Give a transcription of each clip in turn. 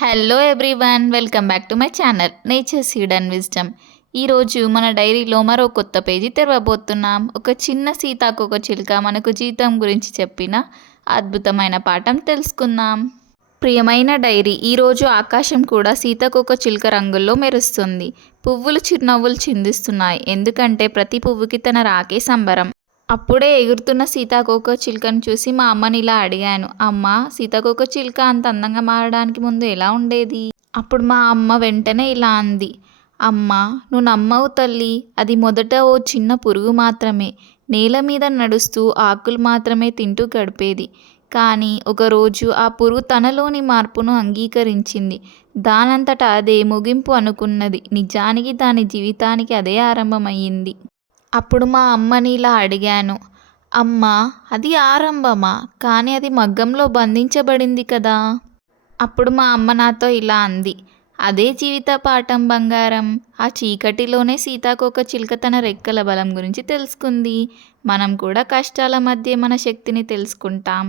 Hello everyone, welcome back to my channel nature seed and wisdom. ఈరోజు మన డైరీలో మరో కొత్త పేజీ తెరవబోతున్నాం. ఒక చిన్న సీతాకోక చిలుక మనకు జీవితం గురించి చెప్పిన అద్భుతమైన పాఠం తెలుసుకుందాం. ప్రియమైన డైరీ, ఈరోజు ఆకాశం కూడా సీతాకోక చిలుక రంగుల్లో మెరుస్తుంది. పువ్వులు చిరునవ్వులు చిందిస్తున్నాయి, ఎందుకంటే ప్రతి పువ్వుకి తన రాకే సంబరం. అప్పుడే ఎగురుతున్న సీతాకోక చిలుకను చూసి మా అమ్మని ఇలా అడిగాను, అమ్మ, సీతాకోక చిలుక అంత అందంగా మారడానికి ముందు ఎలా ఉండేది? అప్పుడు మా అమ్మ వెంటనే ఇలా అంది, అమ్మ, నువ్వు నమ్మవు తల్లి, అది మొదట ఓ చిన్న పురుగు మాత్రమే. నేల మీద నడుస్తూ ఆకులు మాత్రమే తింటూ గడిపేది. కానీ ఒకరోజు ఆ పురుగు తనలోని మార్పును అంగీకరించింది. దానంతట అదే ముగింపు అనుకున్నది. నిజానికి దాని జీవితానికి అదే ఆరంభమయ్యింది. అప్పుడు మా అమ్మని ఇలా అడిగాను, అమ్మ, అది ఆరంభమా? కానీ అది మగ్గంలో బంధించబడింది కదా? అప్పుడు మా అమ్మ నాతో ఇలా అంది, అదే జీవిత పాఠం బంగారం. ఆ చీకటిలోనే సీతాకోక చిలుక తన రెక్కల బలం గురించి తెలుసుకుంది. మనం కూడా కష్టాల మధ్య మన శక్తిని తెలుసుకుంటాం.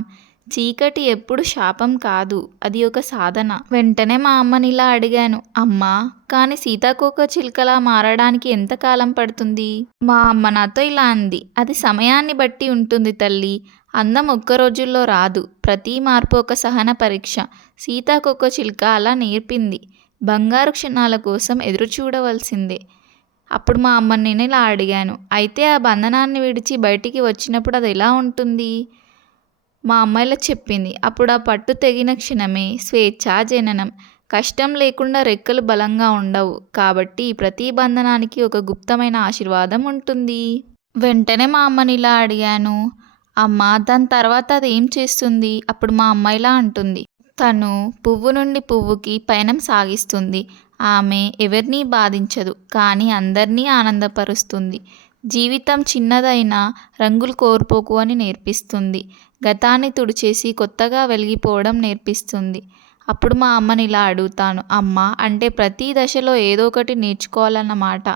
చీకటి ఎప్పుడు శాపం కాదు, అది ఒక సాధన. వెంటనే మా అమ్మని ఇలా అడిగాను, అమ్మా, కానీ సీతాకోక చిలుకలా మారడానికి ఎంత కాలం పడుతుంది? మా అమ్మ నాతో ఇలా అంది, అది సమయాన్ని బట్టి ఉంటుంది తల్లి. అందం ఒక్క రోజుల్లో రాదు. ప్రతి మార్పు ఒక సహన పరీక్ష. సీతాకోక చిలుక అలా నేర్పింది. బంగారు క్షణాల కోసం ఎదురు చూడవలసిందే. అప్పుడు మా అమ్మని నేను ఇలా అడిగాను, అయితే ఆ బంధనాన్ని విడిచి బయటికి వచ్చినప్పుడు అది ఎలా ఉంటుంది? మా అమ్మ ఇలా చెప్పింది, అప్పుడు ఆ పట్టు తెగిన క్షణమే స్వేచ్ఛా జననం. కష్టం లేకుండా రెక్కలు బలంగా ఉండవు, కాబట్టి ప్రతి బంధనానికి ఒక గుప్తమైన ఆశీర్వాదం ఉంటుంది. వెంటనే మా అమ్మని ఇలా అడిగాను, అమ్మ, దాని తర్వాత అది ఏం చేస్తుంది? అప్పుడు మా అమ్మ ఇలా అంటుంది, తను పువ్వు నుండి పువ్వుకి పయనం సాగిస్తుంది. ఆమె ఎవరినీ బాధించదు, కానీ అందరినీ ఆనందపరుస్తుంది. జీవితం చిన్నదైనా రంగులు కోల్పోకు అని నేర్పిస్తుంది. గతాన్ని తుడిచేసి కొత్తగా వెలిగిపోవడం నేర్పిస్తుంది. అప్పుడు మా అమ్మని ఇలా అడుగుతాను, అమ్మ, అంటే ప్రతి దశలో ఏదో ఒకటి నేర్చుకోవాలన్నమాట.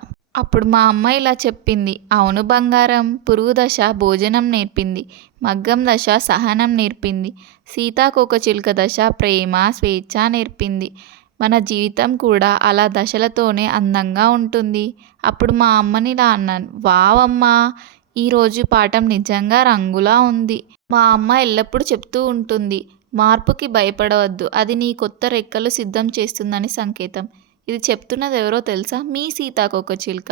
అప్పుడు మా అమ్మ ఇలా చెప్పింది, అవును బంగారం, పురుగు దశ భోజనం నేర్పింది, మగ్గం దశ సహనం నేర్పింది, సీతాకోక చిలుక దశ ప్రేమ స్వేచ్ఛ నేర్పింది. మన జీవితం కూడా అలా దశలతోనే అందంగా ఉంటుంది. అప్పుడు మా అమ్మని ఇలా అన్నాను, వావ్ అమ్మా, ఈరోజు పాఠం నిజంగా రంగులా ఉంది. మా అమ్మ ఎల్లప్పుడూ చెప్తూ ఉంటుంది, మార్పుకి భయపడవద్దు, అది నీ కొత్త రెక్కలు సిద్ధం చేస్తుందని సంకేతం. ఇది చెప్తున్నది ఎవరో తెలుసా? మీ సీతాకోక చిలుక.